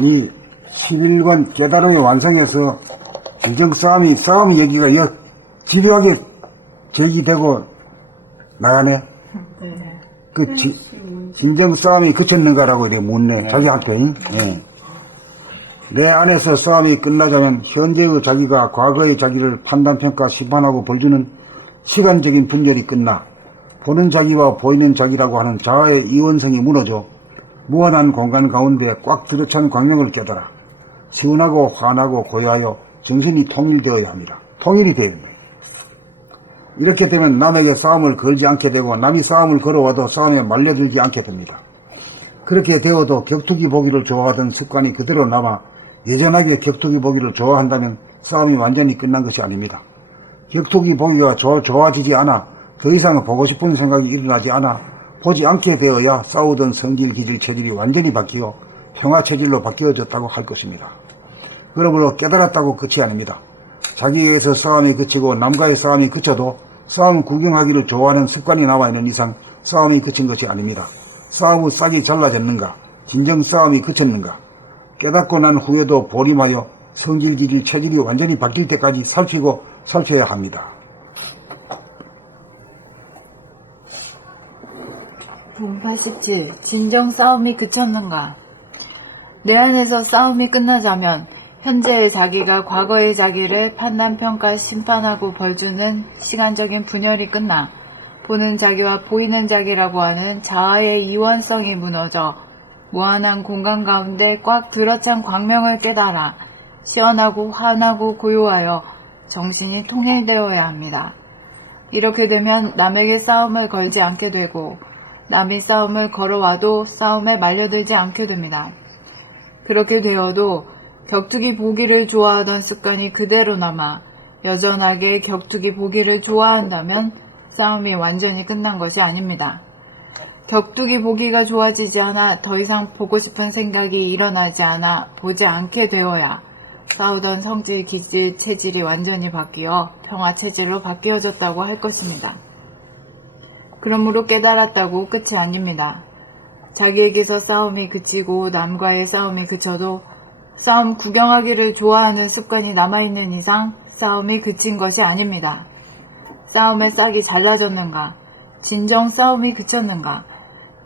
이 11권 깨달음의 완성에서 진정 싸움 얘기가 집요하게 제기되고 나가네. 네. 진정 싸움이 그쳤는가라고 이렇게 묻네. 자기한테. 네. 내 안에서 싸움이 끝나자면 현재의 자기가 과거의 자기를 판단평가 심판하고 벌주는 시간적인 분열이 끝나 보는 자기와 보이는 자기라고 하는 자아의 이원성이 무너져 무한한 공간 가운데 꽉 들어찬 광명을 깨달아 시원하고 환하고 고요하여 정신이 통일되어야 합니다. 통일이 되어야 합니다. 이렇게 되면 남에게 싸움을 걸지 않게 되고 남이 싸움을 걸어와도 싸움에 말려들지 않게 됩니다. 그렇게 되어도 격투기 보기를 좋아하던 습관이 그대로 남아 여전하게 격투기 보기를 좋아한다면 싸움이 완전히 끝난 것이 아닙니다. 격투기 보기가 좋아지지 않아 더 이상 보고 싶은 생각이 일어나지 않아 보지 않게 되어야 싸우던 성질, 기질, 체질이 완전히 바뀌어 평화체질로 바뀌어졌다고 할 것입니다. 그러므로 깨달았다고 끝이 아닙니다. 자기에게서 싸움이 그치고 남과의 싸움이 그쳐도 싸움 구경하기를 좋아하는 습관이 남아있는 이상 싸움이 그친 것이 아닙니다. 싸움의 싹이 잘라졌는가? 진정 싸움이 그쳤는가? 깨닫고 난 후에도 보림하여 성질, 기질, 체질이 완전히 바뀔 때까지 살펴야 합니다. 본 87. 진정 싸움이 그쳤는가? 내 안에서 싸움이 끝나자면 현재의 자기가 과거의 자기를 판단, 평가, 심판하고 벌주는 시간적인 분열이 끝나 보는 자기와 보이는 자기라고 하는 자아의 이원성이 무너져 무한한 공간 가운데 꽉 들어찬 광명을 깨달아 시원하고 환하고 고요하여 정신이 통일되어야 합니다. 이렇게 되면 남에게 싸움을 걸지 않게 되고 남이 싸움을 걸어와도 싸움에 말려들지 않게 됩니다. 그렇게 되어도 격투기 보기를 좋아하던 습관이 그대로 남아 여전하게 격투기 보기를 좋아한다면 싸움이 완전히 끝난 것이 아닙니다. 격투기 보기가 좋아지지 않아 더 이상 보고 싶은 생각이 일어나지 않아 보지 않게 되어야 싸우던 성질, 기질, 체질이 완전히 바뀌어 평화체질로 바뀌어졌다고 할 것입니다. 그러므로 깨달았다고 끝이 아닙니다. 자기에게서 싸움이 그치고 남과의 싸움이 그쳐도 싸움 구경하기를 좋아하는 습관이 남아있는 이상 싸움이 그친 것이 아닙니다. 싸움의 싹이 잘라졌는가? 진정 싸움이 그쳤는가?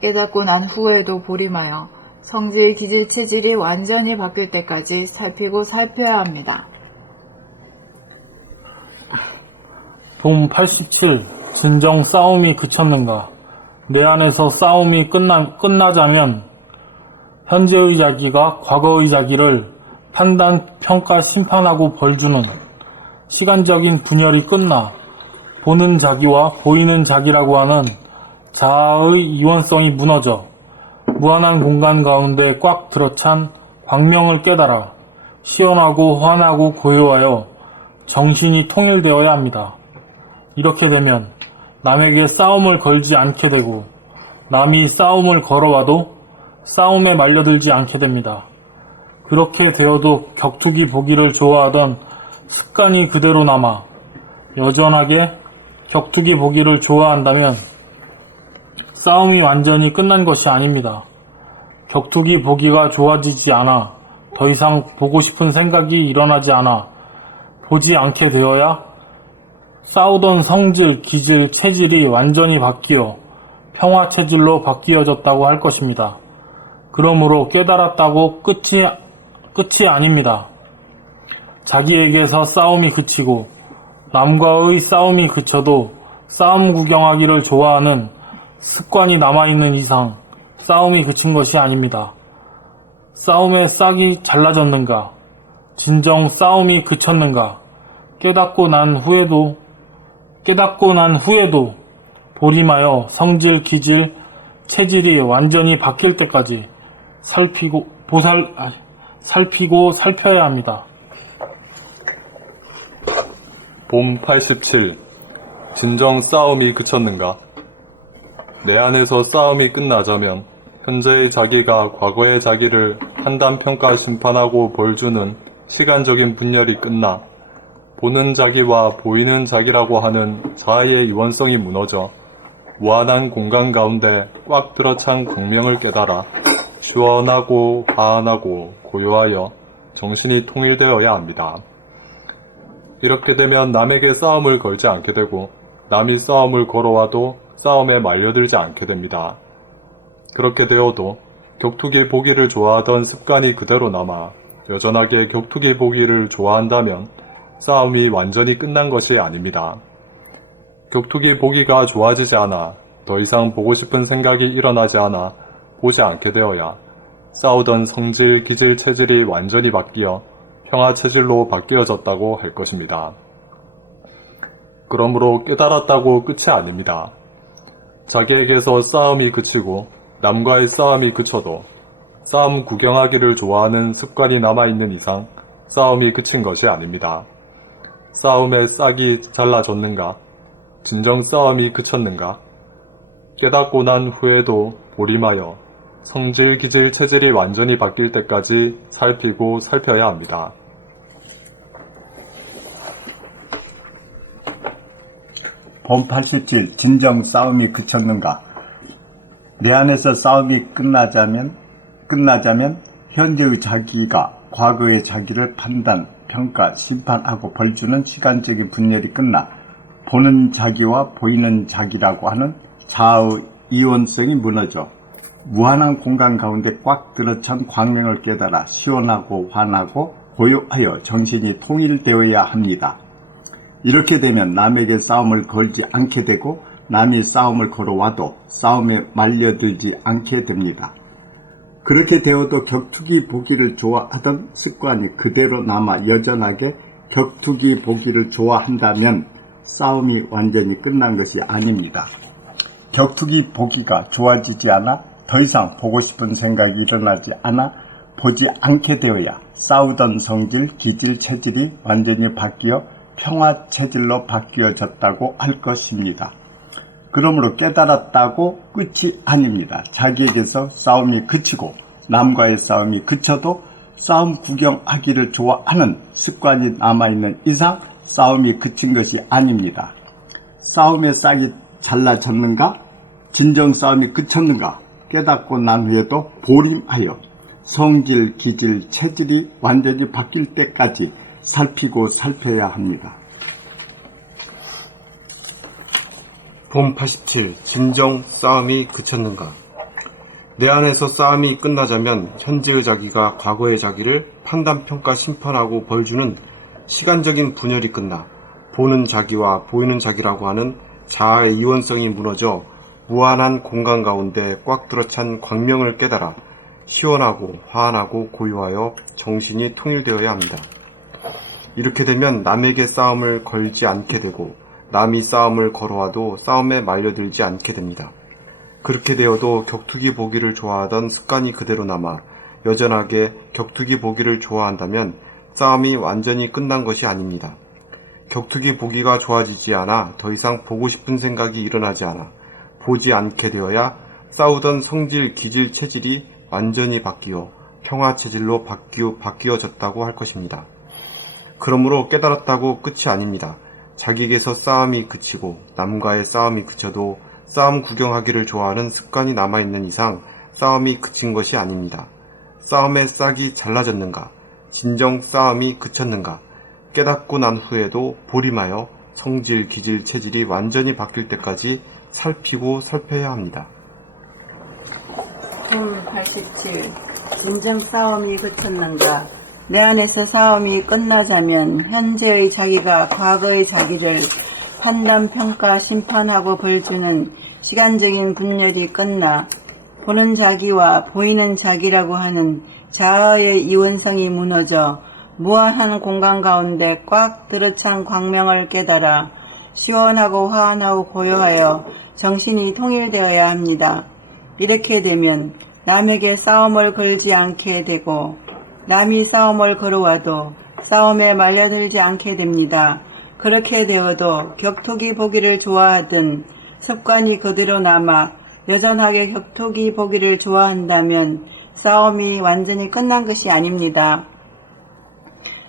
깨닫고 난 후에도 보림하여 성질, 기질, 체질이 완전히 바뀔 때까지 살펴야 합니다. 본 87. 진정 싸움이 그쳤는가? 내 안에서 싸움이 끝나자면 현재의 자기가 과거의 자기를 판단, 평가, 심판하고 벌주는 시간적인 분열이 끝나 보는 자기와 보이는 자기라고 하는 자아의 이원성이 무너져 무한한 공간 가운데 꽉 들어찬 광명을 깨달아 시원하고 환하고 고요하여 정신이 통일되어야 합니다. 이렇게 되면 남에게 싸움을 걸지 않게 되고 남이 싸움을 걸어와도 싸움에 말려들지 않게 됩니다. 그렇게 되어도 격투기 보기를 좋아하던 습관이 그대로 남아 여전하게 격투기 보기를 좋아한다면 싸움이 완전히 끝난 것이 아닙니다. 격투기 보기가 좋아지지 않아 더 이상 보고 싶은 생각이 일어나지 않아 보지 않게 되어야 싸우던 성질, 기질, 체질이 완전히 바뀌어 평화체질로 바뀌어졌다고 할 것입니다. 그러므로 깨달았다고 끝이 아닙니다. 자기에게서 싸움이 그치고 남과의 싸움이 그쳐도 싸움 구경하기를 좋아하는 습관이 남아있는 이상 싸움이 그친 것이 아닙니다. 싸움의 싹이 잘라졌는가? 진정 싸움이 그쳤는가? 깨닫고 난 후에도 보림하여 성질, 기질, 체질이 완전히 바뀔 때까지 살피고 살펴야 합니다. 봄 87. 진정 싸움이 그쳤는가? 내 안에서 싸움이 끝나자면 현재의 자기가 과거의 자기를 판단, 평가, 심판하고 벌주는 시간적인 분열이 끝나 보는 자기와 보이는 자기라고 하는 자아의 이원성이 무너져 무한한 공간 가운데 꽉 들어찬 광명을 깨달아 시원하고 환하고 고요하여 정신이 통일되어야 합니다. 이렇게 되면 남에게 싸움을 걸지 않게 되고 남이 싸움을 걸어와도 싸움에 말려들지 않게 됩니다. 그렇게 되어도 격투기 보기를 좋아하던 습관이 그대로 남아 여전하게 격투기 보기를 좋아한다면 싸움이 완전히 끝난 것이 아닙니다. 격투기 보기가 좋아지지 않아 더 이상 보고 싶은 생각이 일어나지 않아 보지 않게 되어야 싸우던 성질, 기질, 체질이 완전히 바뀌어 평화 체질로 바뀌어졌다고 할 것입니다. 그러므로 깨달았다고 끝이 아닙니다. 자기에게서 싸움이 그치고 남과의 싸움이 그쳐도 싸움 구경하기를 좋아하는 습관이 남아있는 이상 싸움이 그친 것이 아닙니다. 싸움의 싹이 잘라졌는가? 진정 싸움이 그쳤는가? 깨닫고 난 후에도 보림하여 성질, 기질, 체질이 완전히 바뀔 때까지 살피고 살펴야 합니다. 본 87. 진정 싸움이 그쳤는가? 내 안에서 싸움이 끝나자면 현재의 자기가 과거의 자기를 판단, 평가, 심판하고 벌주는 시간적인 분열이 끝나 보는 자기와 보이는 자기라고 하는 자아의 이원성이 무너져 무한한 공간 가운데 꽉 들어찬 광명을 깨달아 시원하고 환하고 고요하여 정신이 통일되어야 합니다. 이렇게 되면 남에게 싸움을 걸지 않게 되고 남이 싸움을 걸어와도 싸움에 말려들지 않게 됩니다. 그렇게 되어도 격투기 보기를 좋아하던 습관이 그대로 남아 여전하게 격투기 보기를 좋아한다면 싸움이 완전히 끝난 것이 아닙니다. 격투기 보기가 좋아지지 않아 더 이상 보고 싶은 생각이 일어나지 않아 보지 않게 되어야 싸우던 성질, 기질, 체질이 완전히 바뀌어 평화 체질로 바뀌어졌다고 할 것입니다. 그러므로 깨달았다고 끝이 아닙니다. 자기에게서 싸움이 그치고 남과의 싸움이 그쳐도 싸움 구경하기를 좋아하는 습관이 남아있는 이상 싸움이 그친 것이 아닙니다. 싸움의 싹이 잘라졌는가? 진정 싸움이 그쳤는가? 깨닫고 난 후에도 보림하여 성질, 기질, 체질이 완전히 바뀔 때까지 살피고 살펴야 합니다. 본 87. 진정 싸움이 그쳤는가? 내 안에서 싸움이 끝나자면 현재의 자기가 과거의 자기를 판단, 평가, 심판하고 벌주는 시간적인 분열이 끝나 보는 자기와 보이는 자기라고 하는 자아의 이원성이 무너져 무한한 공간 가운데 꽉 들어찬 광명을 깨달아 시원하고 환하고 고요하여 정신이 통일되어야 합니다. 이렇게 되면 남에게 싸움을 걸지 않게 되고 남이 싸움을 걸어와도 싸움에 말려들지 않게 됩니다. 그렇게 되어도 격투기 보기를 좋아하던 습관이 그대로 남아 여전하게 격투기 보기를 좋아한다면 싸움이 완전히 끝난 것이 아닙니다. 격투기 보기가 좋아지지 않아 더 이상 보고 싶은 생각이 일어나지 않아 보지 않게 되어야 싸우던 성질, 기질, 체질이 완전히 바뀌어 평화 체질로 바뀌어졌다고 할 것입니다. 그러므로 깨달았다고 끝이 아닙니다. 자기에게서 싸움이 그치고 남과의 싸움이 그쳐도 싸움 구경하기를 좋아하는 습관이 남아있는 이상 싸움이 그친 것이 아닙니다. 싸움의 싹이 잘라졌는가? 진정 싸움이 그쳤는가? 깨닫고 난 후에도 보림하여 성질, 기질, 체질이 완전히 바뀔 때까지 살피고 살펴야 합니다. 87. 진정 싸움이 그쳤는가? 내 안에서 싸움이 끝나자면 현재의 자기가 과거의 자기를 판단, 평가, 심판하고 벌주는 시간적인 분열이 끝나 보는 자기와 보이는 자기라고 하는 자아의 이원성이 무너져 무한한 공간 가운데 꽉 들어찬 광명을 깨달아 시원하고 환하고 고요하여 정신이 통일되어야 합니다. 이렇게 되면 남에게 싸움을 걸지 않게 되고 남이 싸움을 걸어와도 싸움에 말려들지 않게 됩니다. 그렇게 되어도 격투기 보기를 좋아하던 습관이 그대로 남아 여전하게 격투기 보기를 좋아한다면 싸움이 완전히 끝난 것이 아닙니다.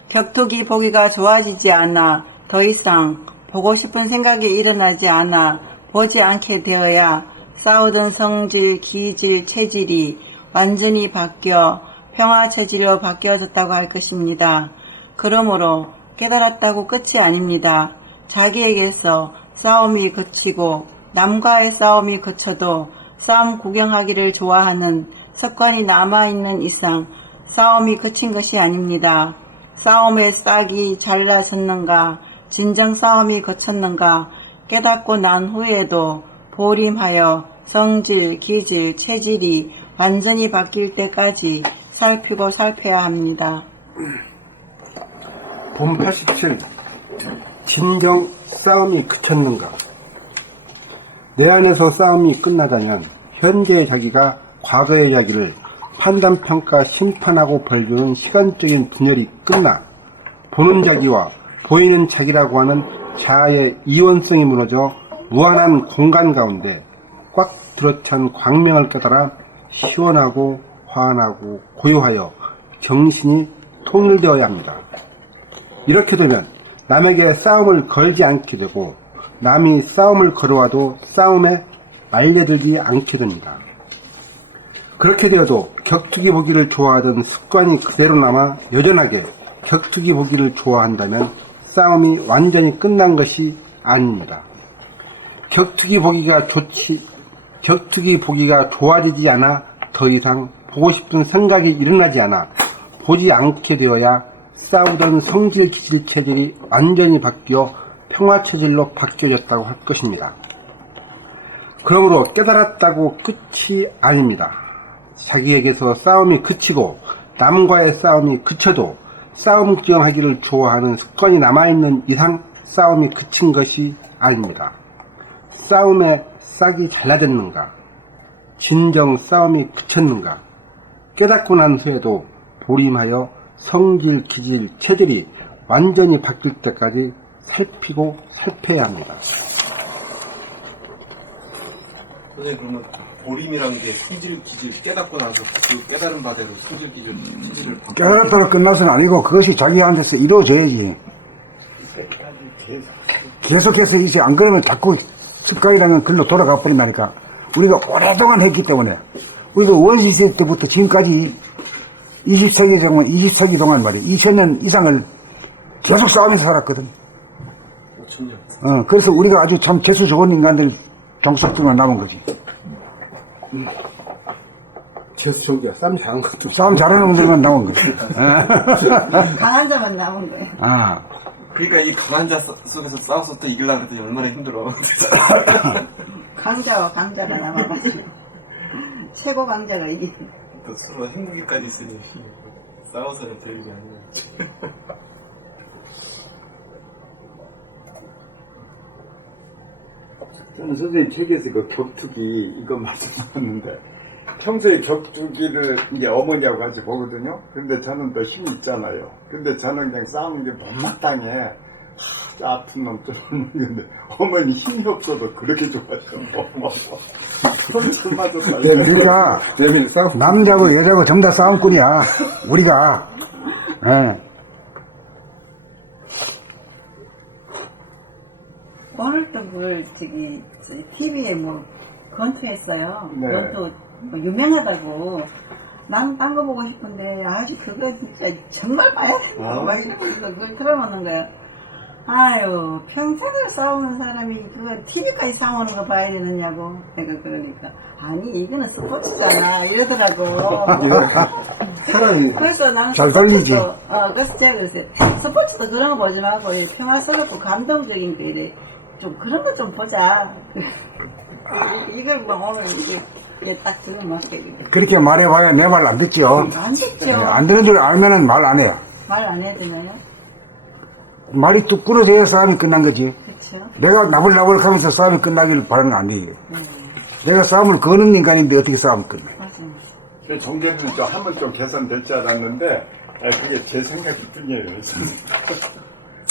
격투기 보기가 좋아지지 않아 더 이상 보고 싶은 생각이 일어나지 않아 보지 않게 되어야 싸우던 성질, 기질, 체질이 완전히 바뀌어 평화 체질로 바뀌어졌다고 할 것입니다. 그러므로 깨달았다고 끝이 아닙니다. 자기에게서 싸움이 그치고 남과의 싸움이 그쳐도 싸움 구경하기를 좋아하는 습관이 남아있는 이상 싸움이 그친 것이 아닙니다. 싸움의 싹이 잘라졌는가, 진정 싸움이 그쳤는가 깨닫고 난 후에도 보림하여 성질, 기질, 체질이 완전히 바뀔 때까지 살피고 살펴야 합니다. 본 87. 진정 싸움이 그쳤는가? 내 안에서 싸움이 끝나자면 현재의 자기가 과거의 자기를 판단, 평가, 심판하고 벌주는 시간적인 분열이 끝나 보는 자기와 보이는 자기라고 하는 자아의 이원성이 무너져 무한한 공간 가운데 꽉 들어찬 광명을 깨달아 시원하고 환하고 고요하여 정신이 통일되어야 합니다. 이렇게 되면 남에게 싸움을 걸지 않게 되고 남이 싸움을 걸어와도 싸움에 말려들지 않게 됩니다. 그렇게 되어도 격투기 보기를 좋아하던 습관이 그대로 남아 여전하게 격투기 보기를 좋아한다면 싸움이 완전히 끝난 것이 아닙니다. 격투기 보기가 좋아지지 않아 더 이상 보고 싶은 생각이 일어나지 않아 보지 않게 되어야 싸우던 성질, 기질, 체질이 완전히 바뀌어 평화 체질로 바뀌어졌다고 할 것입니다. 그러므로 깨달았다고 끝이 아닙니다. 자기에게서 싸움이 그치고 남과의 싸움이 그쳐도 싸움 구경하기를 좋아하는 습관이 남아있는 이상 싸움이 그친 것이 아닙니다. 싸움의 싹이 잘라졌는가? 진정 싸움이 그쳤는가? 깨닫고 난 후에도 보림하여 성질, 기질, 체질이 완전히 바뀔 때까지 살피고 살펴야 합니다. 선생님, 그러면 보림이라는 게 성질, 기질, 깨닫고 나서 그 깨달은 바대로 성질, 기질, 체질을 깨달았다고 끝나서는 아니고 그것이 자기한테서 이루어져야지. 계속해서 이제 안 그러면 자꾸 습관이라는 글로 돌아가 버린다니까. 우리가 오랫동안 했기 때문에 우리가 원시시대 때부터 지금까지 20세기 동안 말이야 2000년 이상을 계속 싸우면서 살았거든. 그래서 우리가 아주 참 재수 좋은 인간들 종속들만 남은 거지. 재수 좋은 싸움 잘하는 것도 싸움 잘하는 분들만 남은 거지. 강한 자만 남은 거예요. 아. 그러니까 이 강한 자 속에서 싸워서 또 이기려고 했더니 얼마나 힘들어. 강자와 강자가 남아가지고 최고 강자가 이게 또 서로 행복이까지 있으니 싸워서는 되지 않는 거지. 저는 선생님 책에서 그 격투기 이거 말씀하셨는데 평소에 격투기를 이제 어머니하고 같이 보거든요. 근데 저는 더 힘이 있잖아요. 근데 저는 그냥 싸우는 게 못마땅해. 아픈 놈 쫓는 건데 어머니 힘이 없어도 그렇게 좋아하죠. 손 맞았다. 그러니까 남자고 여자고 전부 다 싸움꾼이야. 우리가. 예. 오늘 또 뭘 저기 TV에 뭐 건투했어요. 네. 그것도 뭐 유명하다고. 난 딴 거 보고 싶은데 아주 그거 진짜 정말 봐야 된다. 막 이러면서 그걸 틀어놓는 거야. 아유, 평생을 싸우는 사람이 그거 TV까지 싸우는 거 봐야 되느냐고. 내가 그러니까 아니 이거는 스포츠잖아 이러더라고. 사람이 그래서 나는 잘 살리지. 그래서 제가 그랬어요. 스포츠도 그런 거 보지 말고 평화스럽고 감동적인 거 이래 좀 그런 거 좀 보자. 이걸 뭐 오늘 이게 딱 그거 맞게 그렇게 말해봐야 내 말 안 듣죠. 안 듣죠. 안 듣는 줄 알면은 말 안 해요. 말 안 해도요. 말이 뚝 끊어져야 싸움이 끝난 거지. 그렇죠. 내가 나불나불 하면서 싸움이 끝나기를 바라는 거 아니에요. 내가 싸움을 거는 인간인데 어떻게 싸움을 끝내. 맞아요. 정계는 좀 한번 좀 개선될 줄 알았는데 그게 제 생각일 뿐이에요.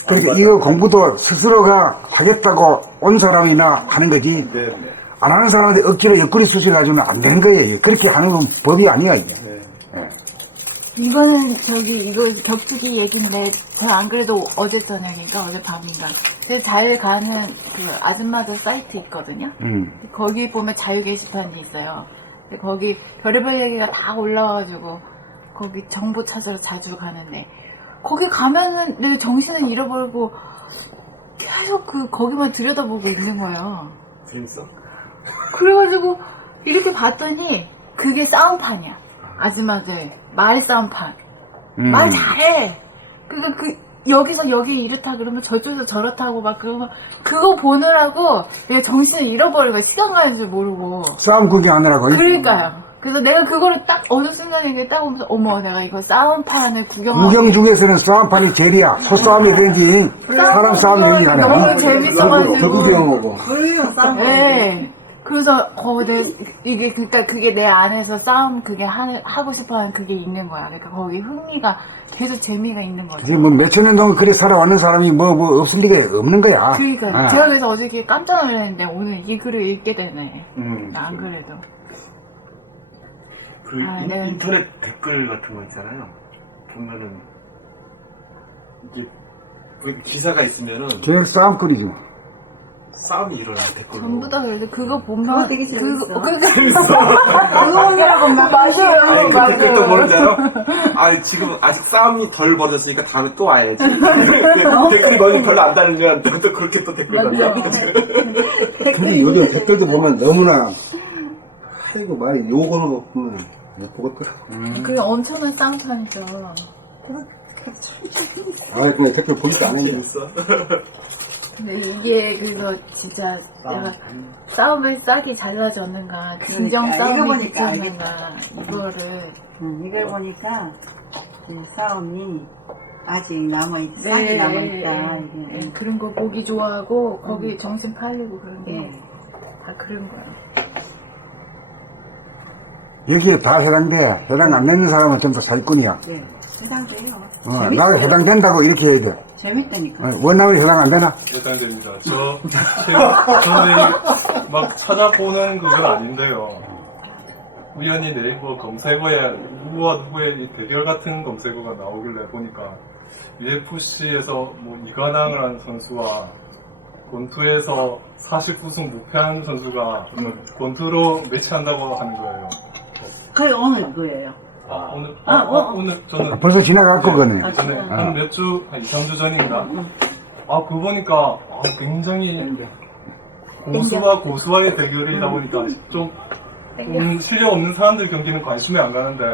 그러니까 이거 공부도 스스로가 하겠다고 온 사람이나 하는 거지. 네. 안 하는 사람한테 억지로 옆구리 수술해가지고는 안 되는 거예요. 그렇게 하는 건 법이 아니야, 이게. 이거는 이거 격투기 얘기인데, 저 안 그래도 어제 저녁인가, 어제 밤인가. 제가 잘 가는 그 아줌마들 사이트 있거든요. 거기 보면 자유 게시판이 있어요. 거기 별의별 얘기가 다 올라와가지고, 거기 정보 찾으러 자주 가는데 거기 가면은 내 정신을 잃어버리고 계속 거기만 들여다보고 있는 거예요. 재밌어? 그래가지고 이렇게 봤더니 그게 싸움판이야. 아줌마들 말 싸움판. 말 잘해. 그러니까 여기서 여기 이렇다 그러면 저쪽에서 저렇다고 막 그러면 그거 보느라고 내가 정신을 잃어버린 거야. 시간 가는 줄 모르고. 싸움 구경하느라고. 그러니까요. 그래서 내가 그거를 딱 어느 순간에 이게 딱 보면서 어머 내가 이거 싸움판을 구경하고 구경 중에서는 싸움판이 제일이야. 소싸움이 되지 사람 싸움이 되지 않아. 너무 재밌어가지고 불구경하고. 그래요, 싸움. 네. 그래서 이게 그러니까 그게 내 안에서 싸움 그게 하고 싶어하는 그게 있는 거야. 그러니까 거기 흥미가 계속 재미가 있는 거죠. 뭐 몇천 년 동안 그래 살아왔는 사람이 뭐 없을 리가 없는 거야. 그러니까 제가 그래서 어저께 깜짝 놀랐는데 오늘 이 글을 읽게 되네. 안 그래도. 그 네. 인터넷 댓글 같은 거 있잖아요. 보면은 이게 기사가 있으면은 제일 싸움거리지. 싸움이 일어나 댓글로. 전부 다 그래도 그거 보면 그거 되게 재밌어. 그거 그거 보느라고 막 맞아요. 그 댓글도 보는데요. 아 지금 아직 싸움이 덜 벌어졌으니까 다음에 또 와야지. 댓글이 많이 별로 안 달리면 또 그렇게 또 댓글 달려. 근데 요즘 댓글도 보면 너무나 아이고 말이 요거는 뭐 보면 못 보겠더라고. 그게 엄청난 싸움판이죠. 아 그냥 댓글 보지도 않는데. 재밌어. 근데 이게 그래서 진짜 내가 싸움을 싹이 잘라졌는가 진정 그러니까, 이거 싸움이 보니까 미쳤는가 이거를 이걸 보니까 이 싸움이 아직 남아있, 싹이 남아있다. 이게. 네, 그런 거 보기 좋아하고 거기 정신 팔리고 그런 게 네. 다 그런 거예요. 여기에 다 해당돼. 해당 안 되는 사람은 전부 사기꾼이야. 네. 해당돼요. 나도 해당된다고 이렇게 해야 돼. 재밌다니까. 원남이 해당 안 되나? 일단됩니다. 저는 막 찾아보는 그건 아닌데요. 우연히 네이버 검색어에 누구와 누구의 이 대결 같은 검색어가 나오길래 보니까 UFC에서 뭐 이관왕을 한 선수와 권투에서 49승 무패한 선수가 권투로 매치한다고 하는 거예요. 그게 오늘 그거예요. 오늘 저는 벌써 지나갔고, 그거는. 전에 한 몇 주, 한 2, 3주 전인가? 그거 보니까 굉장히 고수와 고수와의 대결이다 보니까 좀 실력 없는 사람들 경기는 관심이 안 가는데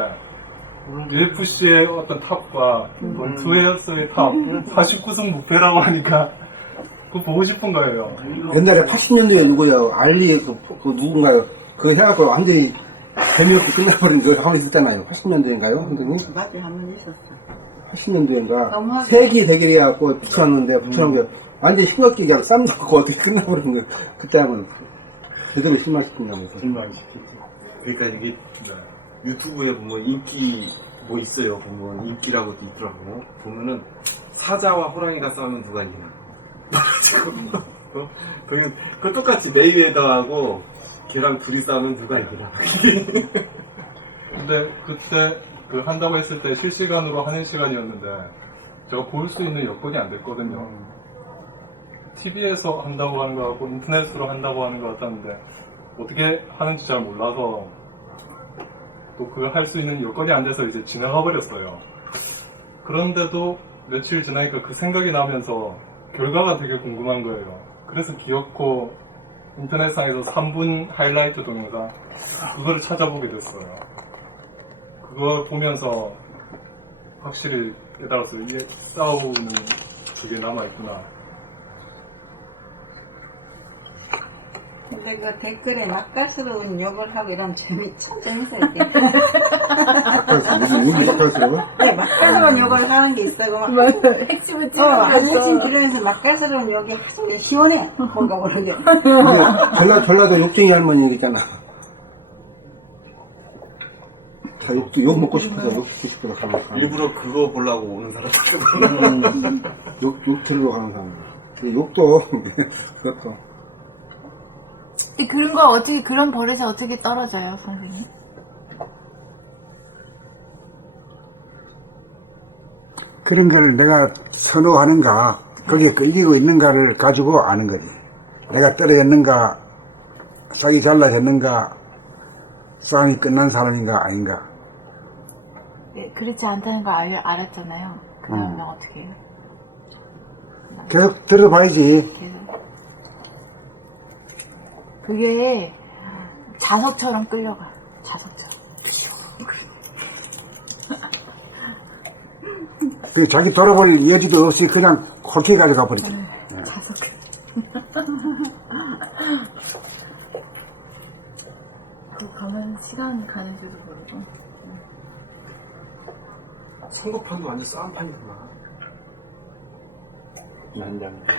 UFC의 어떤 탑과 권투에서의 탑 49승 무패라고 하니까 그거 보고 싶은 거예요. 옛날에 80년도에 누구야 알리 그 누군가요? 그거 해갖고 완전히 재미없게 끝나버린 걸 하고 있었잖아요. 80년도인가요, 선생님? 맞지, 한번 있었어. 80년도인가 세기 대결이 해갖고 붙여놓은 게 완전히 휘겁게 그냥 쌈 잡고 어떻게 끝나버린 거예요. 그때 하면 제대로 실망시키냐고. 실망시키지. 그러니까 이게 유튜브에 보면 인기 뭐 있어요. 보면 인기라고도 있더라고. 보면은 사자와 호랑이가 싸우면 누가 이기나. 그 똑같이 메이웨더하고 걔랑 둘이 싸우면 누가 이기나. 근데 그때 그 한다고 했을 때 실시간으로 하는 시간이었는데 제가 볼 수 있는 여건이 안 됐거든요. TV에서 한다고 하는 거 같고 인터넷으로 한다고 하는 것 같았는데 어떻게 하는지 잘 몰라서 또 그거 할 수 있는 여건이 안 돼서 이제 지나가 버렸어요. 그런데도 며칠 지나니까 그 생각이 나면서 결과가 되게 궁금한 거예요. 그래서 기어코 인터넷상에서 3분 하이라이트 동영상 그거를 찾아보게 됐어요. 그거 보면서 확실히 깨달았어요. 이게 싸우는 그게 남아있구나. 근데 그 댓글에 낯갈스러운 욕을 하고 이러면 참 재밌어요. 이게. 우리 막갈스러워? 네, 낯갈스러운 욕을 하는 게 있어. 맞아. 핵심을 핵심 찌르면서 부려면서 낯갈스러운 욕이 아주 시원해. 뭔가 모르게. 전라도 욕쟁이 할머니 있잖아. 다 욕 먹고 싶어서 욕 듣고 싶어서 가는 사람. 일부러 그거 보려고 오는 사람들. 욕 들으러 가는 사람. 욕도 그것도. 근데 그런 거 어떻게 그런 버릇이 어떻게 떨어져요, 선생님? 그런 걸 내가 선호하는가, 거기에 끌리고 있는가를 가지고 아는 거지. 내가 떨어졌는가, 싹이 잘라졌는가, 싸움이 끝난 사람인가 아닌가. 네, 그렇지 않다는 걸 알았잖아요. 그 다음에 어떻게 해요? 계속 들어봐야지. 계속. 그게 자석처럼 끌려가. 자석처럼. 그 자기 돌아버릴 여지도 없이 그냥 홀케 가져가 버리지. 자석. 그 가면 시간 가는 줄도 모르고. 선거판도 완전 싸움판이구나.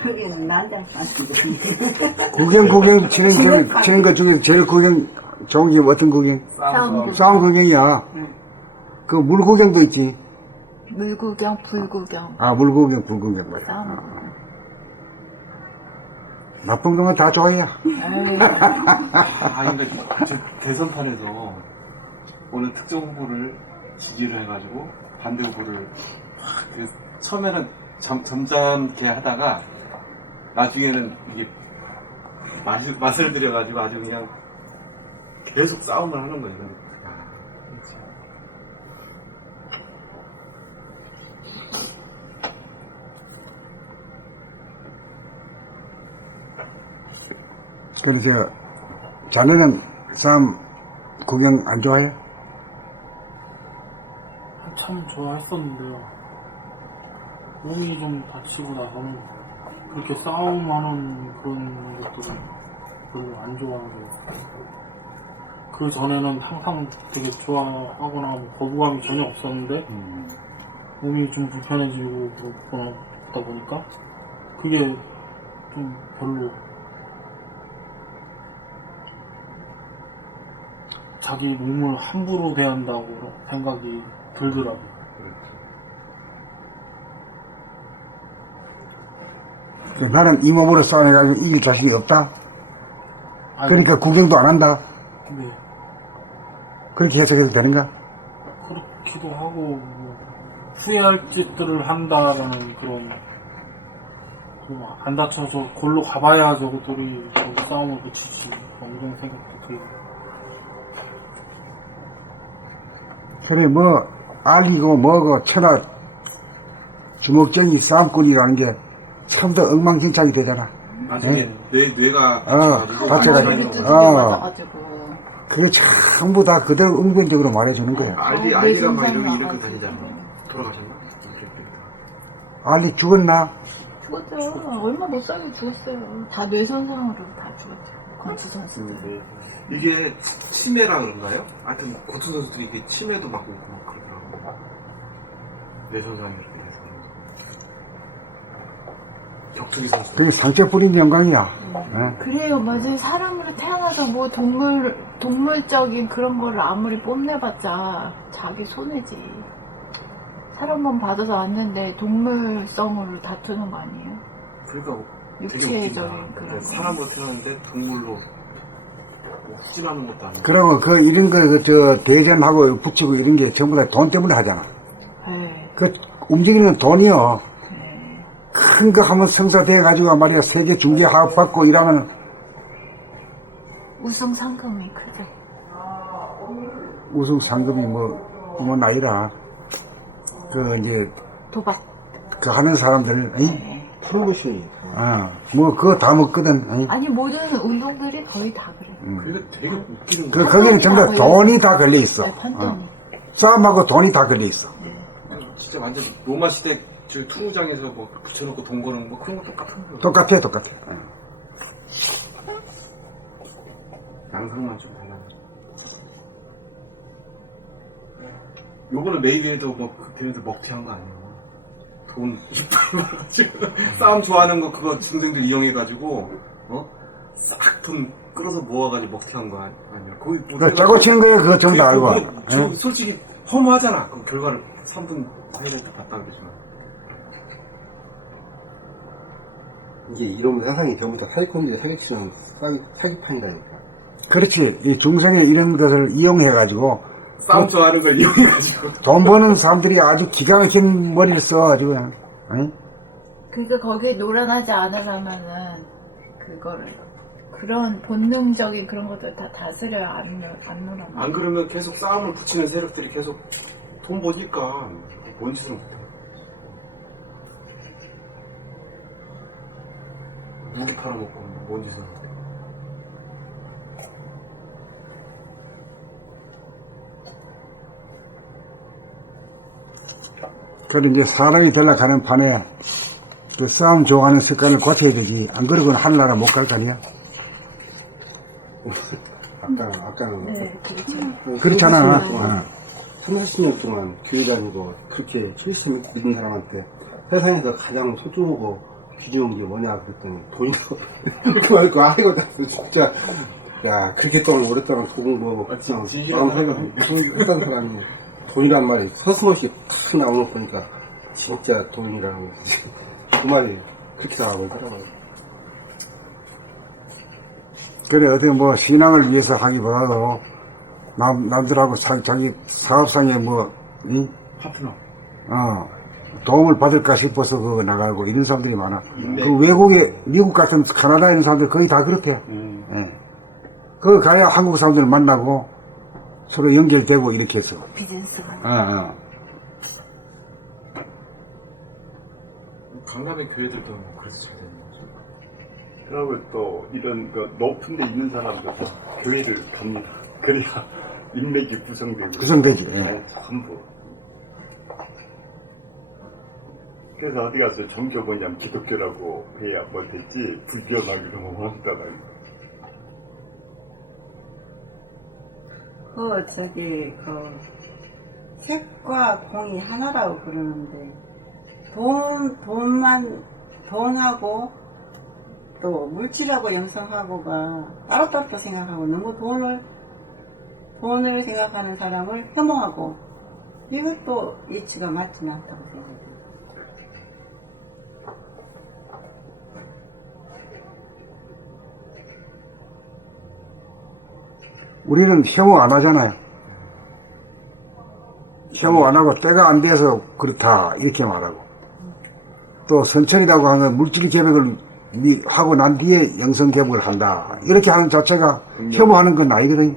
거기는 난장 구경 치는 것 중에 제일 구경 좋은 게 어떤 구경? 싸움 구경이야. 그 물 구경도 있지. 물구경, 불구경. 아, 물 구경, 불 구경. 맞아. 싸움. 나쁜 거면 다 좋아해요. 근데 저 대선판에서 어느 특정 후보를 지지를 해가지고 반대 후보를 처음에는 점잖게 하다가 나중에는 이게 맛을 들여가지고 아주 그냥 계속 싸움을 하는 거예요. 그래서 자네는 싸움 구경 안 좋아해요? 참 좋아했었는데요. 몸이 좀 다치고 나서는 그렇게 싸움하는 그런 것들은 별로 안 좋아하고, 그 전에는 항상 되게 좋아하거나 뭐 거부감이 전혀 없었는데 몸이 좀 불편해지고 그러다 보니까 그게 좀 별로, 자기 몸을 함부로 대한다고 생각이 들더라고요. 나는 이 몸으로 싸워가지고 이길 자신이 없다? 그러니까 구경도 안 한다? 네. 그렇게 해석해도 되는가? 그렇기도 하고, 뭐 후회할 짓들을 한다라는 그런, 안 다쳐서 골로 가봐야 저것들이 싸움을 붙이지, 이런 생각도 들고. 그래, 뭐, 알리고 뭐고, 천하 주먹쟁이 싸움꾼이라는 게 처음부터 엉망진창이 되잖아. 나중에 뇌가 다쳐가지고. 맞아가지고. 그게 전부 다 그대로 응변적으로 말해주는 거야. 알리가 막 이렇게 다니잖아. 돌아가셨나? 알리 죽었나? 죽었죠. 얼마 못 살고 죽었어요. 다 뇌손상으로 다 죽었죠. 건투 선수들. 이게 치매라 그런가요? 하여튼 고투 선수들이 이게 치매도 맞고 막 그러더라고. 뇌손상이 이렇게 돼서. 격투기 선수. 그게 상처 뿌린 영광이야. 예. 그래요, 맞아요. 사람으로 태어나서 뭐 동물적인 그런 거를 아무리 뽐내봤자 자기 손해지. 사람만 받아서 왔는데 동물성으로 다투는 거 아니에요? 그러니까 육체적인 그런 거. 사람으로 태어났는데 동물로 후진하는 것도 아니고. 그러고 이런 대전하고 붙이고 이런 게 전부 다 돈 때문에 하잖아. 네. 그 움직이는 돈이요. 네. 큰 거 한번 성사돼가지고 말이야, 세계 중계 하업 받고 이러면 우승 상금이 크죠. 우승 상금이 뭐 나이라. 이제, 도박. 그 하는 사람들, 네. 프로모션이. 뭐 그거 다 먹거든. 아니, 모든 운동들이 거의 다 그래. 그러니까 되게 웃기는 거야. 거기는 전부 다 돈이 다 걸려 있어. 네, 판돈이. 싸움하고 돈이 다 걸려 있어. 진짜 완전 로마 시대 저 투구장에서 뭐 붙여놓고 돈 거는 뭐 그런 거 똑같은 거. 똑같아. 양상만 좀 달라. 요거는 메이웨더 뭐 걔네들 먹튀한 거 아니에요? 돈 싸움 좋아하는 거 그거 중생들 이용해가지고 싹 돈 끌어서 모아가지고 먹튀한 거 아니야? 거기 뭐 짜고 치는 거야, 그거 전부 다 알고. 저 솔직히 허무하잖아. 그 결과를 3분 사이에 다 봤다 그러지만. 이게 이런 세상이 전부 다 사기꾼들이 사기치는 사기판이라니까. 그렇지. 이 중생의 이런 것을 이용해가지고 싸움 좋아하는 걸 이용해가지고. 돈 버는 사람들이 아주 기가 막힌 머리를 써가지고 그냥. 아니? 그러니까 거기에 노란하지 않으려면은 그런 본능적인 그런 것들 다 다스려야 안 놀아. 안 그러면 계속 싸움을 붙이는 세력들이 계속 돈 버니까 뭔 짓을 못해. 무기 팔아먹고 뭔 짓을 못해. 그래 이제 사람이 되려 가는 판에 그 싸움 좋아하는 습관을 고쳐야 되지. 안 그러고는 하늘나라 못 갈 거 아니야. 아까는 네, 그렇죠. 그렇잖아. 30년 동안 교회 다니고 그렇게 철심히 믿는 사람한테 세상에서 가장 소중하고 귀중한 게 뭐냐 그랬더니 돈이고 그렇게 말고 아이고 나 진짜 야 그렇게 동안 오랫동안 돈 벌고 그냥 마음 살고 무슨 했던 사람이 돈이란 말이 서슴없이 탁 나오는 거 보니까 진짜 돈이라는 거지. 그 말이 그렇게 나와버리더라고요. 그래 어떻게 뭐 신앙을 위해서 하기보다도 남들하고 자기 사업상에 뭐 파트너. 도움을 받을까 싶어서 그거 나가고 이런 사람들이 많아. 그 외국에 미국 같은 캐나다 이런 사람들 거의 다 그렇대. 예. 그 가야 한국 사람들 만나고 서로 연결되고 이렇게 해서. 비즈니스가. 강남의 교회들도 뭐 그래서 잘 되는 거죠. 그리고 또 이런 그 높은 데 있는 사람들 교회를 갑니다. 그래야 인맥이 구성되지. 네, 전부. 그래서 어디 가서 종교 뭐냐면 기독교라고 해야 뭘 됐지 불교라고 뭐 한다는. 색과 공이 하나라고 그러는데 돈하고 또 물질하고 영성하고가 따로따로 생각하고 너무 돈을 생각하는 사람을 혐오하고 이것도 이치가 맞지 않다고 생각해요. 우리는 혐오 안 하잖아요. 혐오 안 하고 때가 안 돼서 그렇다 이렇게 말하고 또 선천이라고 하는 물질 개벽을 하고 난 뒤에 영성 개벽을 한다 이렇게 하는 자체가 혐오하는 건 아니거든요.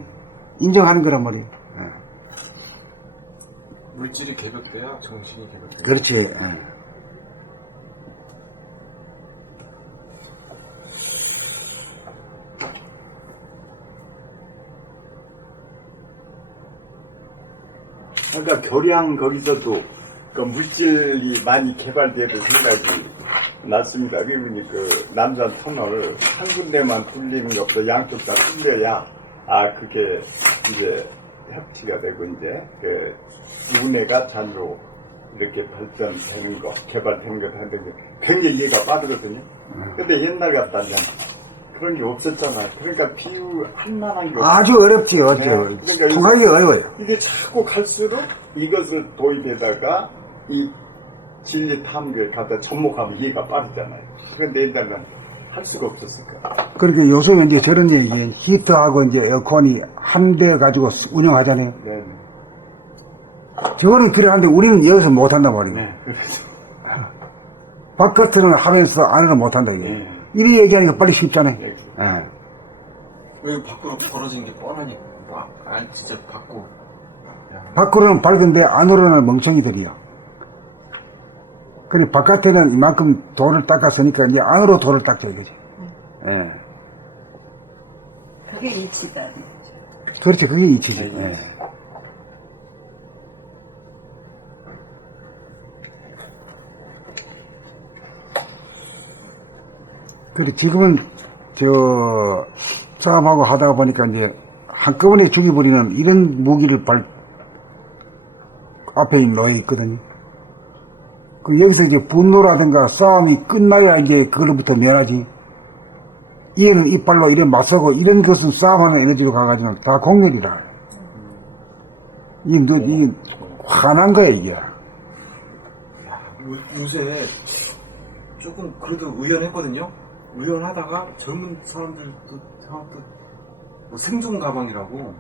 인정하는 거란 말이에요. 물질이 개벽돼야 정신이 개벽돼요. 그렇지. 그러니까 교량 거기서도 그 물질이 많이 개발되어도 생각이 났습니다. 그러니 그 남산 터널 한 군데만 뚫리는 것보다 양쪽 다 뚫려야 그게 이제 협치가 되고 이제 그 운해가 잘로 이렇게 발전되는 거, 개발되는 것 하는데 굉장히 이해가 빠르거든요. 근데 옛날 같다면 그런 게 없었잖아요. 그러니까 비유 한만한 게 아주 어렵지, 어렵죠. 그러니까 통하기 어려워요. 이게 자꾸 갈수록 이것을 도입에다가 이 진리 탐구에 갖다 접목하면 이해가 빠르잖아요. 그런데 옛날에는 할 수가 없었을까. 그러니까 요새 이제 저런 얘기, 히터하고 이제 에어컨이 한 대 가지고 운영하잖아요. 네. 저거는 그래 하는데 우리는 여기서 못한단 말이에요. 네, 그렇죠. 바깥으로는 하면서 안으로는 못한다, 이거. 네. 이리 얘기하니까 빨리 쉽잖아요. 네. 왜 밖으로 벌어진 게 뻔하니까. 진짜 받고. 밖으로는 밝은데 안으로는 멍청이들이요. 그리고 바깥에는 이만큼 돌을 닦았으니까 이제 안으로 돌을 닦자 이거지. 예. 그게 이치다. 그렇지, 그게 이치지. 네. 예. 그리고 지금은 싸움하고 하다 보니까 이제 한꺼번에 죽여버리는 이런 무기를 앞에 놓여 있거든요. 그 여기서 이제 분노라든가 싸움이 끝나야 이제 그걸로부터 면하지. 얘는 이빨로 이래 맞서고 이런 것은 싸움하는 에너지로 가가지고 다 공멸이라. 이게 화난 거야, 이게. 요새 조금 그래도 의연했거든요. 의연하다가 젊은 사람들도 생각도 뭐 생존 가방이라고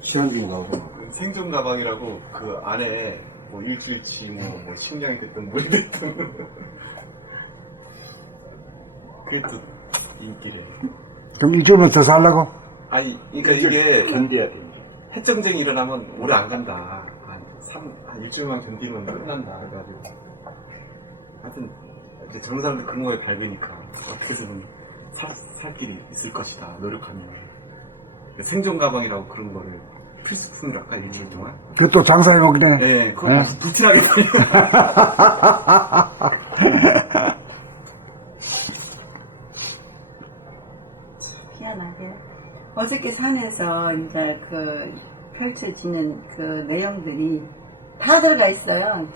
시한중 나오고. 생존 가방이라고 그 안에 뭐 일주일치 뭐 식량이 됐든 물이 됐든 그게 또 인기래. 그럼 일주일만 더 살라고? 아니, 그러니까 이게 견뎌야 돼. 핵정쟁이 일어나면 오래 안 간다. 한 일주일만 견디면 끝난다. 그래가지고. 하여튼, 이제 젊은 사람들 그런 거에 밝으니까 어떻게든 살 길이 있을 것이다. 노력하면. 생존 가방이라고 그런 거를 필수품이랄까, 일주일 동안. 그것도 장사해 먹네. 네, 그거 네? 아주 부티나게 다녀. 희한하게. 어저께 산에서 이제 그 펼쳐지는 그 내용들이 다 들어가 있어요.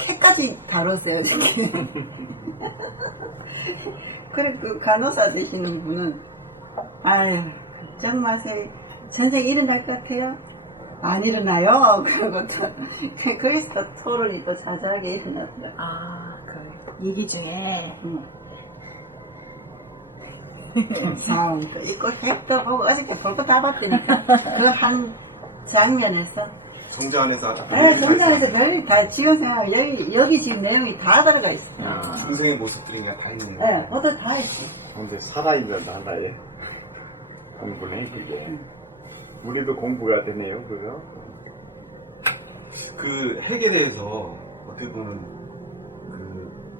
핵까지 다뤘어요, 지금. 그래, 그 간호사 되시는 분은, 아유, 걱정 마세요. 전쟁이 일어날 것 같아요? 안 일어나요? 그러고 또, 그래서 또 토론이 또 자자하게 일어나더라고요. 아, 그 얘기 중에. 상황 또 있고 핵도 보고 어저께 볼 거 다 봤더니까 그 한 장면에서 정자 안에서 아주 정상에서 별일 다 지금 생각 여기 지금 내용이 다 들어가 있어. 중생의 모습들이 그냥 다 있네요. 네, 모두 다 있어. 근데 살아있는 하나의 공부네, 그게. 우리도 공부가 되네요, 그죠? 그 핵에 대해서 어떻게 보면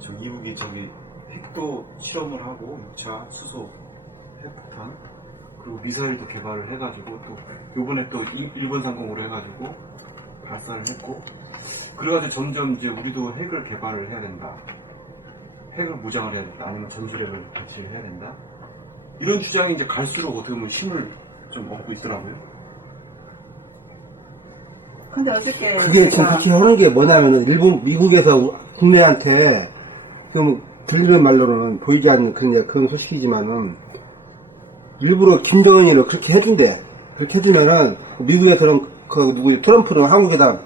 저 미국이 핵도 실험을 하고 6차 수소 핵폭탄 그리고 미사일도 개발을 해가지고 또 요번에 또 일본 상공으로 해가지고 발사를 했고 그래가지고 점점 이제 우리도 핵을 개발을 해야 된다. 핵을 무장을 해야 된다. 아니면 전술핵을 배치를 해야 된다. 이런 주장이 이제 갈수록 어떻게 보면 힘을 좀 얻고 있더라고요. 근데 어저께 그게 지금 그렇게 하는 게 뭐냐면은 미국에서 국내한테 좀 들리는 말로는 보이지 않는 그런 소식이지만은 일부러 김정은이를 그렇게 해준대. 그렇게 해주면은 미국에서는 트럼프는 한국에다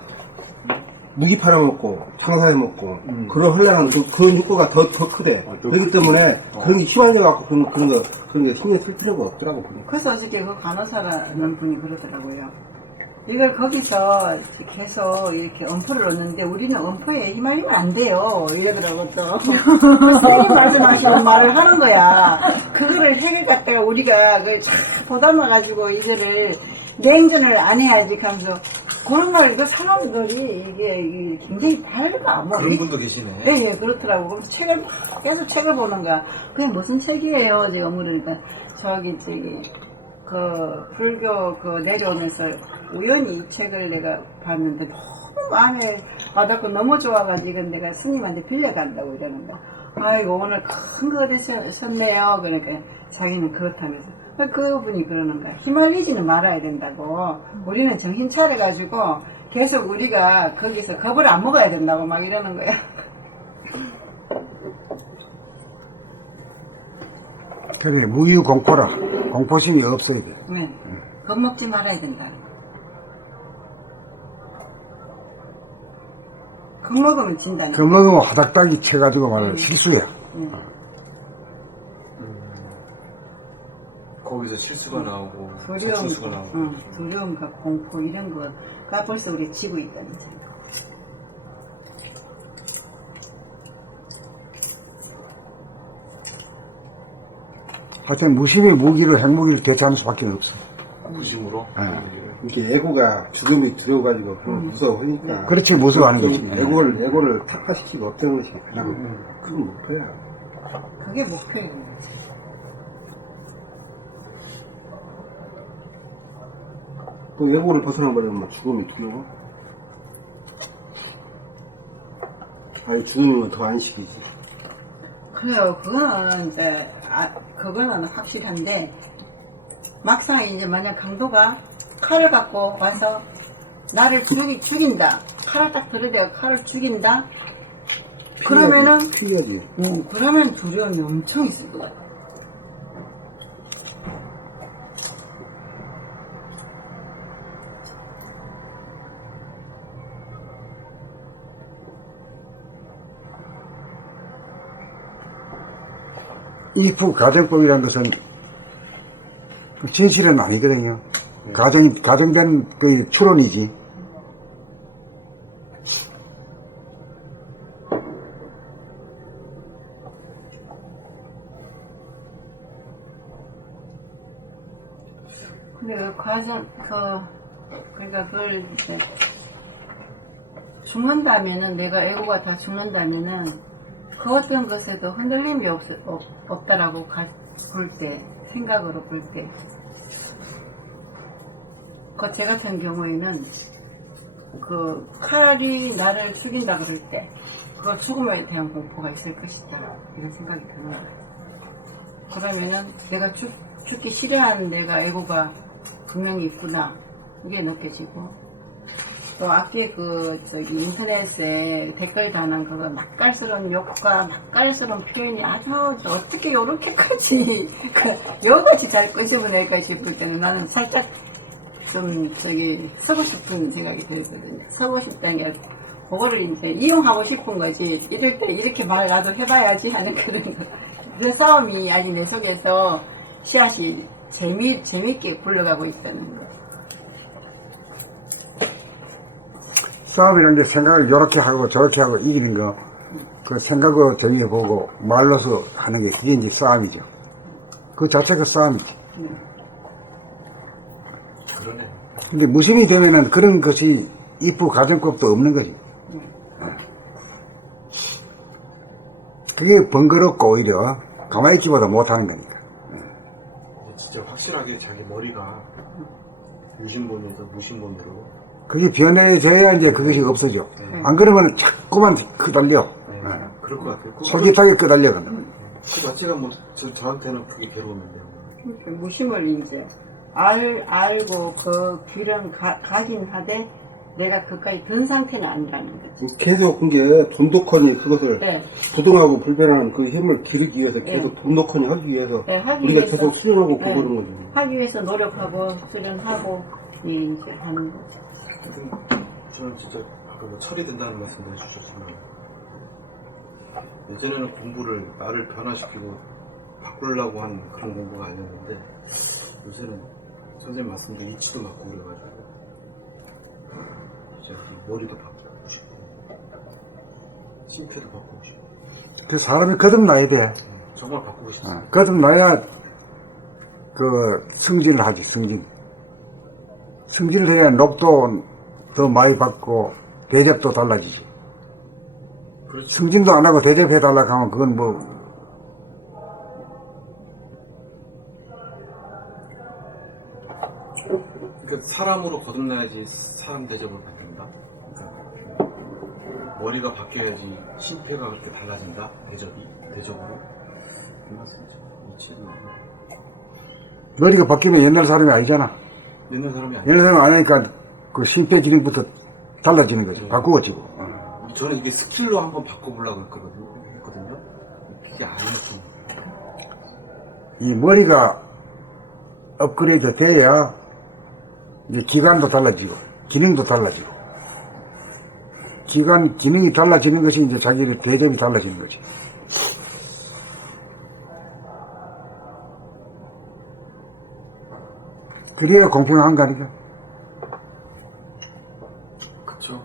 무기 팔아먹고 장사해먹고 그런 하려는 그런 효과가 더 크대. 그렇기 때문에 그런 게 휘말려갖고 그런 게 신경 쓸 필요가 없더라고. 그래서 어저께 그 간호사라는 분이 그러더라고요. 이걸 거기서 계속 이렇게 엄포를 넣는데 우리는 엄포에 휘말리면 안 돼요. 이러더라고 또. 선생님 말씀하시는 말을 하는 거야. 그거를 핵을 갖다가 우리가 그걸 쫙 보담아가지고 이거를 냉전을 안 해야지 하면서 그런 말, 그 사람들이 이게 굉장히 밝아. 뭐. 그런 분도 계시네. 예, 예, 그렇더라고. 그래서 계속 책을 보는 거야. 그게 무슨 책이에요? 제가 물으니까 그 불교 내려오면서 우연히 이 책을 내가 봤는데 너무 마음에 와닿고 너무 좋아가지고 내가 스님한테 빌려간다고 이러는 거야. 아이고 오늘 큰 거 얻으셨네요. 그러니까 자기는 그렇다면서 그분이 그러는 거야. 휘말리지는 말아야 된다고. 우리는 정신 차려가지고 계속 우리가 거기서 겁을 안 먹어야 된다고 막 이러는 거야. 그래, 무유공포라. 공포심이 없어야 돼. 네. 겁먹지 말아야 된다. 겁먹으면 진다는 그 먹으면 화닥닥이 쳐가지고 말을 실수야. 거기서 실수가 나오고 두려움, 실수가 나오고 두려움과 공포 이런 거가 벌써 우리 지고 있다는 생각. 하여튼 무심히 핵무기를 대체하는 수밖에 없어. 무심으로 이렇게 애고가 죽음이 두려워가지고 무서워하니까. 그렇지, 무서워하는 거지. 애고를 타파시키고 없애는 것이 가장 큰 목표야. 그게 목표예요. 또 애고를 벗어나버리면 죽음이 두려워. 아니, 죽으면 더 안식이지. 그래요. 그거는 이제 그거는 확실한데 막상 이제 만약 강도가 칼을 갖고 와서 나를 죽인다. 칼을 딱 들이대고 칼을 죽인다. 그러면은 특이하지. 그러면 두려움이 엄청 있을 것 같아. 이프 가정법이라는 것은 진실은 아니거든요. 가정된 그 추론이지. 근데 그 과정, 그러니까 그걸 이제 죽는다면은, 내가 애고가 다 죽는다면은, 그 어떤 것에도 흔들림이 없다라고 볼 때, 생각으로 볼 때. 그 제 같은 경우에는, 그 칼이 나를 죽인다 그럴 때, 그 죽음에 대한 공포가 있을 것이다. 이런 생각이 드는 거예요. 그러면은 내가 죽기 싫어하는 내가 애고가 분명히 있구나. 이게 느껴지고. 또 앞에 인터넷에 댓글 다는 그거 낯갈스러운 욕과 낯갈스러운 표현이 아주 어떻게 요렇게까지 여기까지 잘 끄집어낼까 싶을 때는 나는 살짝 좀 서고 싶은 생각이 들었거든요. 서고 싶다는 게 그거를 이제 이용하고 싶은 거지. 이럴 때 이렇게 말 나도 해봐야지 하는 그런 거. 그 싸움이 아직 내 속에서 씨앗이 재밌게 굴러가고 있다는 거. 싸움이라는 게 생각을 이렇게 하고 저렇게 하고 이기는 거, 그 생각으로 정해보고 말로서 하는 게 그게 이제 싸움이죠. 그 자체가 싸움이지. 그러네. 근데 무심히 되면은 그런 것이 입부 가정법도 없는 거지. 그게 번거롭고 오히려 가만히 있기보다 못하는 거니까. 진짜 확실하게 자기 머리가 유심본에서 무심본으로. 그게 변해져야 이제 그것이 없어져. 안 그러면 자꾸만 끄달려. 그럴 것 같아요. 솔깃하게 끄달려. 그 자체가 저한테는 그게 괴로웠는데요. 무심을 이제 알고 그 길은 가긴 하되 내가 그까지 든 상태는 아니라는 거지. 계속 그게 돈독하니 그것을 네. 부동하고 불변하는 그 힘을 기르기 위해서 계속 네. 돈독하니 하기 위해서 네, 하기 우리가 위해서. 계속 수련하고 네. 그러는 거죠. 하기 위해서 노력하고 수련하고 이제 하는 거지. 저는 진짜 아까 철이 든다는 말씀도 해주셨지만 예전에는 공부를 나를 변화시키고 바꾸려고 하는 그런 공부가 아니었는데 요새는 선생님 말씀대로 이치도 맞고 그래가지고 이제 머리도 바꾸고 싶고 심폐도 바꾸고 싶고 그 사람이 거듭나야 돼. 정말 바꾸고 싶어요. 거듭나야 그 승진을 하지, 승진. 승진을 해야 녹도 더 많이 받고 대접도 달라지지. 그렇죠. 승진도 안 하고 대접해달라고 하면 그건 뭐 그러니까 사람으로 거듭나야지 사람 대접을 받는다. 그러니까 머리가 바뀌어야지 심폐가 그렇게 달라진다. 대접으로. 그 말씀이죠. 이치도 머리가 바뀌면 옛날 사람이 아니잖아. 옛날 사람이 아니에요. 옛날 사람이 아니니까 그 심폐 기능부터 달라지는 거지. 바꾸어지고. 저는 이게 스킬로 한번 바꿔보려고 했거든요. 그게 아니었어요. 이 머리가 업그레이드 돼야 이제 기관도 달라지고 기능도 달라지고 기능이 달라지는 것이 이제 자기의 대접이 달라지는 거지. 그래야 공평한 거 아닌가? 그쵸.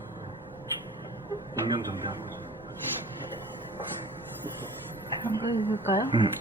운명정대한 거죠. 한번 해볼까요? 응.